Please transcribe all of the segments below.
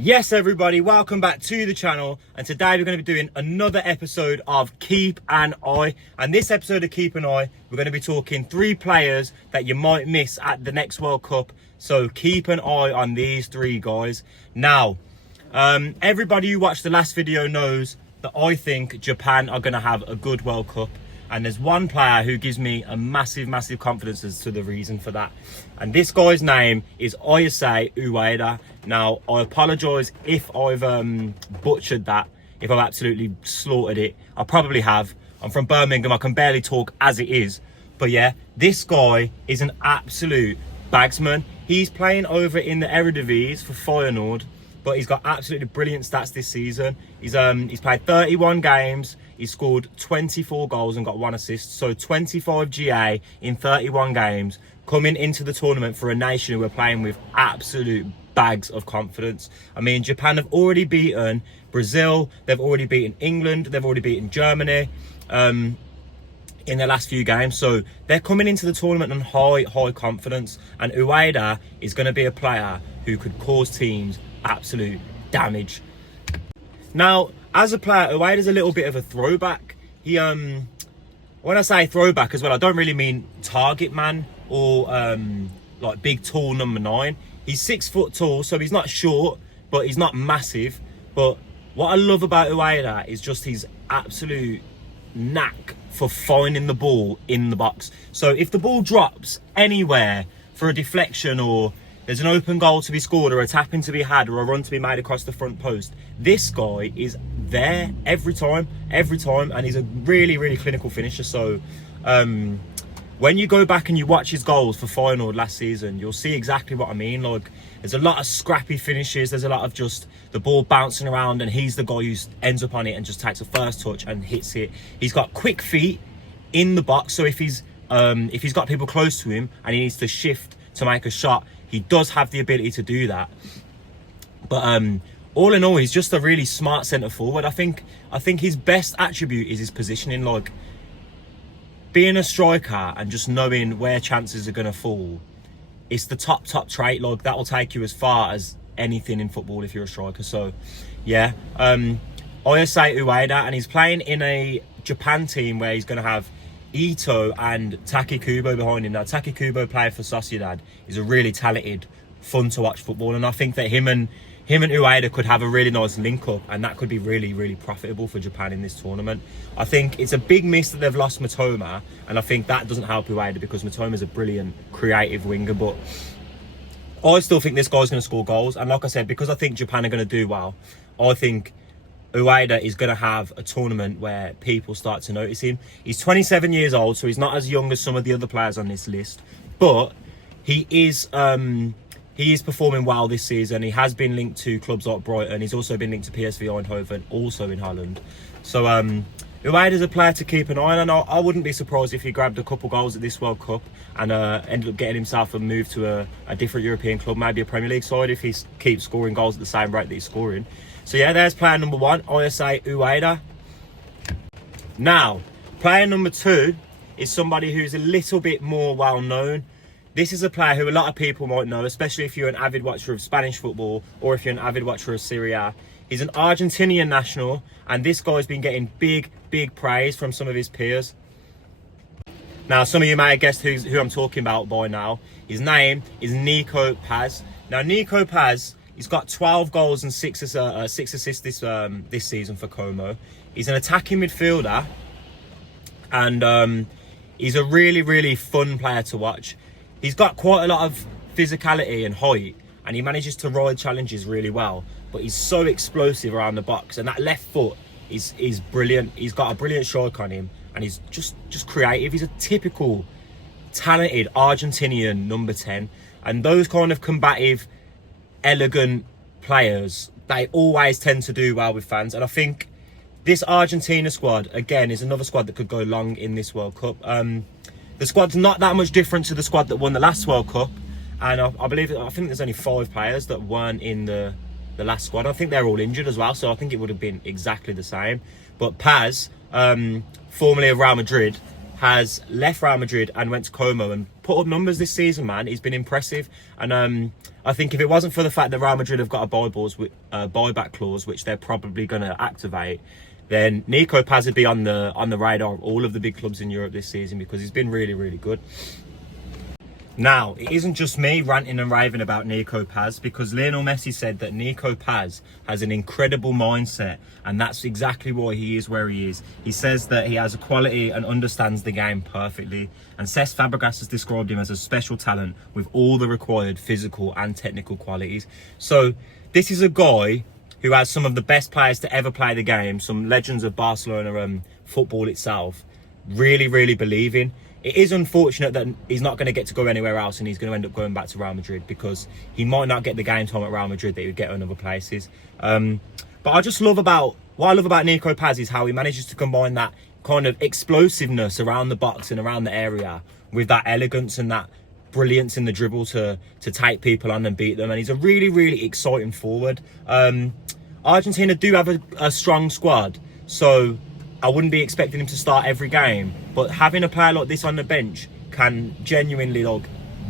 Yes, everybody, welcome back to the channel, and today we're going to be doing another episode of Keep an Eye. And this episode of Keep an Eye, we're going to be talking 3 players that you might miss at the next World Cup. So keep an eye on these 3 guys. Now, everybody who watched the last video knows that I think Japan are going to have a good World Cup. And there's one player who gives me a massive confidence as to the reason for that. And this guy's name is Ayase Ueda. Now, I apologise if I've butchered that, if I've absolutely slaughtered it. I probably have. I'm from Birmingham. I can barely talk as it is. But yeah, this guy is an absolute bagsman. He's playing over in the Eredivisie for Feyenoord, but he's got absolutely brilliant stats this season. He's played 31 games. He scored 24 goals and got 1 assist. So 25 GA in 31 games, coming into the tournament for a nation who are playing with absolute bags of confidence. I mean, Japan have already beaten Brazil. They've already beaten England. They've already beaten Germany in their last few games. So they're coming into the tournament on high confidence. And Ueda is going to be a player who could cause teams absolute damage. Now, as a player, Ueda's a little bit of a throwback. He, when I say throwback as well, I don't really mean target man or like big tall number 9. He's 6 foot tall, so he's not short, but he's not massive. But what I love about Ueda is just his absolute knack for finding the ball in the box. So if the ball drops anywhere for a deflection, or there's an open goal to be scored, or a tap-in to be had, or a run to be made across the front post, this guy is there every time, and he's a really clinical finisher. So when you go back and you watch his goals for Feyenoord last season, you'll see exactly what I mean. Like, there's a lot of scrappy finishes, there's a lot of just the ball bouncing around, and he's the guy who ends up on it and just takes a first touch and hits it. He's got quick feet in the box, so if he's got people close to him and he needs to shift to make a shot, he does have the ability to do that. But all in all, he's just a really smart centre forward. I think his best attribute is his positioning. Like, being a striker and just knowing where chances are going to fall, it's the top trait. Like, that will take you as far as anything in football if you're a striker. So yeah, Ayase Ueda, and he's playing in a Japan team where he's going to have Ito and Taki Kubo behind him. Now, Taki Kubo, player for Sociedad, is a really talented, fun to watch football, and I think that him and Ueda could have a really nice link up, and that could be really profitable for Japan in this tournament. I think it's a big miss that they've lost Matoma, and I think that doesn't help Ueda because Matoma's a brilliant creative winger. But I still think this guy's going to score goals, and like I said, because I think Japan are going to do well, I think Ueda is going to have a tournament where people start to notice him. He's 27 years old, so he's not as young as some of the other players on this list, but he is performing well this season. He has been linked to clubs like Brighton. He's also been linked to PSV Eindhoven, also in Holland. So Ueda's a player to keep an eye on. I wouldn't be surprised if he grabbed a couple goals at this World Cup and ended up getting himself a move to a different European club, maybe a Premier League side, if he keeps scoring goals at the same rate that he's scoring. So yeah, there's player number 1, Ayase Ueda. Now, player number 2 is somebody who's a little bit more well known. This is a player who a lot of people might know, especially if you're an avid watcher of Spanish football or if you're an avid watcher of Serie A. He's an Argentinian national, and this guy's been getting big praise from some of his peers. Now, some of you may have guessed who I'm talking about by now. His name is Nico Paz. Now, Nico Paz, he's got 12 goals and 6 assists this season for Como. He's an attacking midfielder, and he's a really fun player to watch. He's got quite a lot of physicality and height, and he manages to ride challenges really well. But he's so explosive around the box, and that left foot is brilliant. He's got a brilliant strike on him, and he's just creative. He's a typical talented Argentinian number 10, and those kind of combative, elegant players, they always tend to do well with fans. And I think this Argentina squad, again, is another squad that could go long in this World Cup. The squad's not that much different to the squad that won the last World Cup, and I think there's only 5 players that weren't in the last squad. I think they're all injured as well, so I think it would have been exactly the same. But Paz, formerly of Real Madrid, has left Real Madrid and went to Como and put up numbers this season, man. He's been impressive. And I think if it wasn't for the fact that Real Madrid have got a buyback clause, which they're probably going to activate, then Nico Paz would be on the radar of all of the big clubs in Europe this season, because he's been really, really good. Now, it isn't just me ranting and raving about Nico Paz, because Lionel Messi said that Nico Paz has an incredible mindset, and that's exactly why he is where he is. He says that he has a quality and understands the game perfectly, and Cesc Fabregas has described him as a special talent with all the required physical and technical qualities. So this is a guy who has some of the best players to ever play the game, some legends of Barcelona football itself, really, really believe in. It is unfortunate that he's not going to get to go anywhere else, and he's going to end up going back to Real Madrid, because he might not get the game time at Real Madrid that he would get in other places. But what I love about Nico Paz is how he manages to combine that kind of explosiveness around the box and around the area with that elegance and that brilliance in the dribble to take people on and beat them. And he's a really, really exciting forward. Argentina do have a strong squad, so I wouldn't be expecting him to start every game, but having a player like this on the bench can genuinely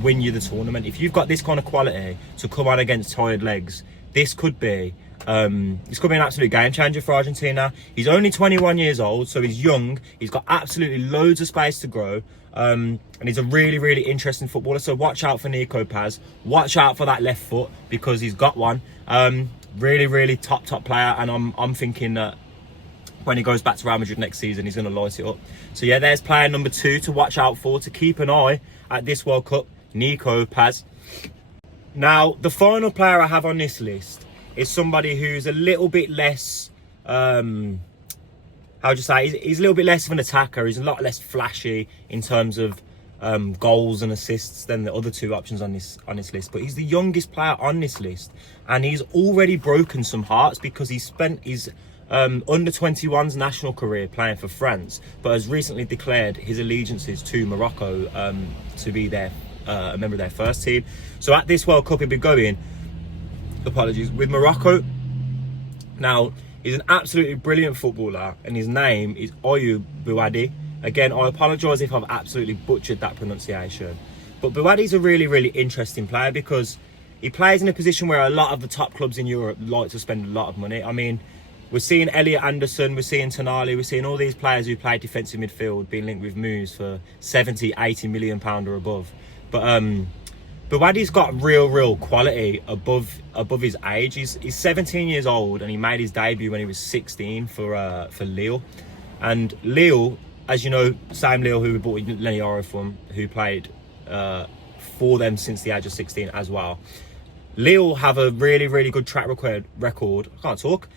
win you the tournament. If you've got this kind of quality to come on against tired legs, this could be an absolute game changer for Argentina. He's only 21 years old, so he's young. He's got absolutely loads of space to grow, and he's a really, really interesting footballer. So watch out for Nico Paz. Watch out for that left foot, because he's got one. Really, really top player, and I'm thinking that when he goes back to Real Madrid next season, he's going to light it up. So yeah, there's player number 2 to watch out for, to keep an eye at this World Cup, Nico Paz. Now, the final player I have on this list is somebody who's a little bit less, he's a little bit less of an attacker. He's a lot less flashy in terms of goals and assists than the other 2 options on this list. But he's the youngest player on this list, and he's already broken some hearts, because he spent his under 21s national career playing for France, but has recently declared his allegiances to Morocco to be a member of their first team. So at this World Cup, he'll be going, with Morocco. Now, he's an absolutely brilliant footballer, and his name is Ayoub Bouhaddi. Again, I apologise if I've absolutely butchered that pronunciation, but Bouhaddi's a really, really interesting player, because he plays in a position where a lot of the top clubs in Europe like to spend a lot of money. I mean, we're seeing Elliot Anderson, we're seeing Tonali, we're seeing all these players who play defensive midfield being linked with moves for 70, 80 million pound or above. But Bouhaddi's got real quality above his age. He's 17 years old, and he made his debut when he was 16 for Lille. And Lille, as you know, same Lille who we bought Lenny Oro from, who played for them since the age of 16 as well. Lille have a really, really good track record. I can't talk.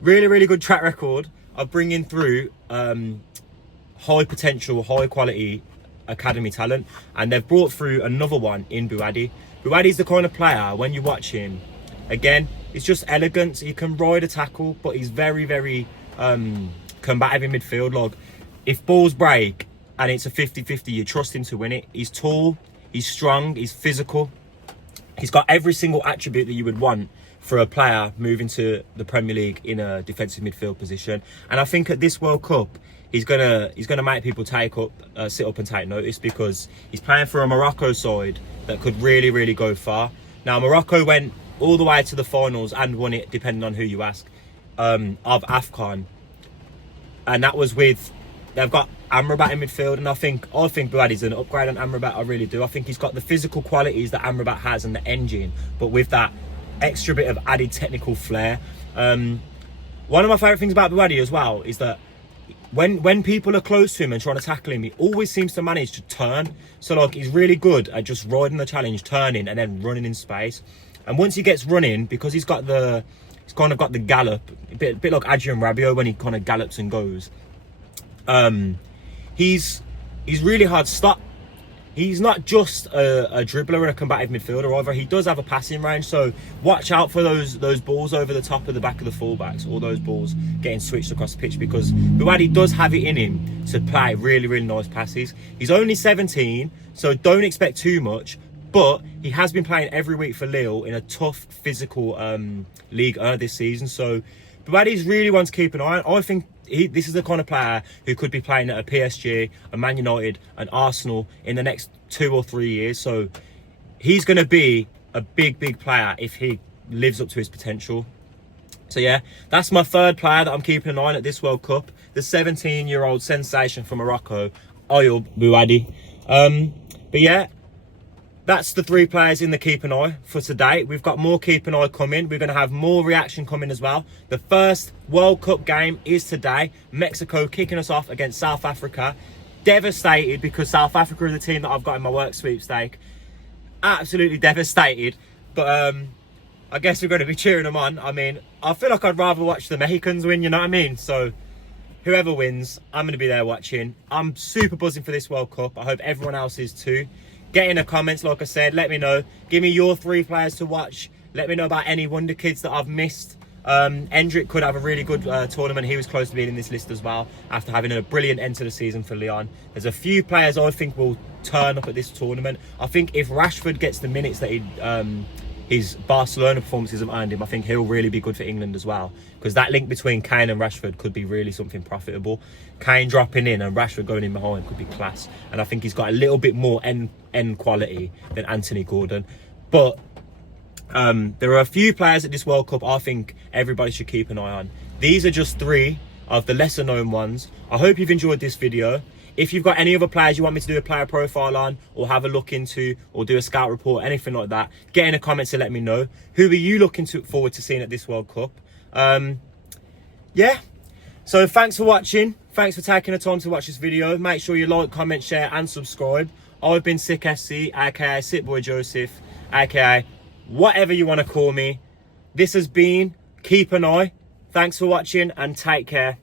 Really good track record of bringing through high potential, high quality academy talent, and they've brought through another one in Bouhaddi. Bouhaddi's the kind of player, when you watch him, again, it's just elegance. He can ride a tackle, but he's very, very combative in midfield. Like, if balls break and it's a 50-50, you trust him to win it. He's tall, he's strong, he's physical. He's got every single attribute that you would want for a player moving to the Premier League in a defensive midfield position. And I think at this World Cup, he's gonna make people sit up and take notice, because he's playing for a Morocco side that could really, really go far. Now, Morocco went all the way to the finals and won it, depending on who you ask, of AFCON. And that was with, they've got Amrabat in midfield, and I think Bouhaddi's an upgrade on Amrabat. I really do. I think he's got the physical qualities that Amrabat has and the engine, but with that extra bit of added technical flair. One of my favourite things about Bouhaddi as well is that when people are close to him and trying to tackle him, he always seems to manage to turn. So like, he's really good at just riding the challenge, turning, and then running in space. And once he gets running, because he's kind of got the gallop, a bit like Adrien Rabiot when he kind of gallops and goes. He's really hard to stop. He's not just a dribbler and a combative midfielder either. He does have a passing range, so watch out for those balls over the top of the back of the fullbacks, or those balls getting switched across the pitch, because Bouhaddi does have it in him to play really, really nice passes. He's only 17, so don't expect too much, but he has been playing every week for Lille in a tough, physical Ligue 1 this season, so Bouhaddi's really one to keep an eye on. I think this is the kind of player who could be playing at a PSG, a Man United, an Arsenal in the next 2 or 3 years. So he's going to be a big player if he lives up to his potential. So yeah, that's my third player that I'm keeping an eye on at this World Cup. The 17-year-old sensation from Morocco, Ayoub Bouhaddi. But yeah, that's the 3 players in the keep an eye for today. We've got more keep an eye coming. We're going to have more reaction coming as well. The first World Cup game is today. Mexico kicking us off against South Africa. Devastated because South Africa are the team that I've got in my work sweepstake. Absolutely devastated. But I guess we're going to be cheering them on. I mean, I feel like I'd rather watch the Mexicans win, you know what I mean? So whoever wins, I'm going to be there watching. I'm super buzzing for this World Cup. I hope everyone else is too. Get in the comments, like I said, let me know. Give me your 3 players to watch. Let me know about any wonder kids that I've missed. Endrick could have a really good tournament. He was close to being in this list as well after having a brilliant end to the season for Lyon. There's a few players I think will turn up at this tournament. I think if Rashford gets the minutes that his Barcelona performances have earned him, I think he'll really be good for England as well. Because that link between Kane and Rashford could be really something profitable. Kane dropping in and Rashford going in behind could be class. And I think he's got a little bit more end quality than Anthony Gordon. But there are a few players at this World Cup I think everybody should keep an eye on. These are just 3 of the lesser known ones. I hope you've enjoyed this video. If you've got any other players you want me to do a player profile on or have a look into or do a scout report, anything like that, get in the comments to let me know. Who are you looking forward to seeing at this World Cup? Yeah, so thanks for watching. Thanks for taking the time to watch this video. Make sure you like, comment, share and subscribe. I've been Sick SC, aka Sick Boy Joseph, aka whatever you want to call me. This has been Keep an Eye. Thanks for watching and take care.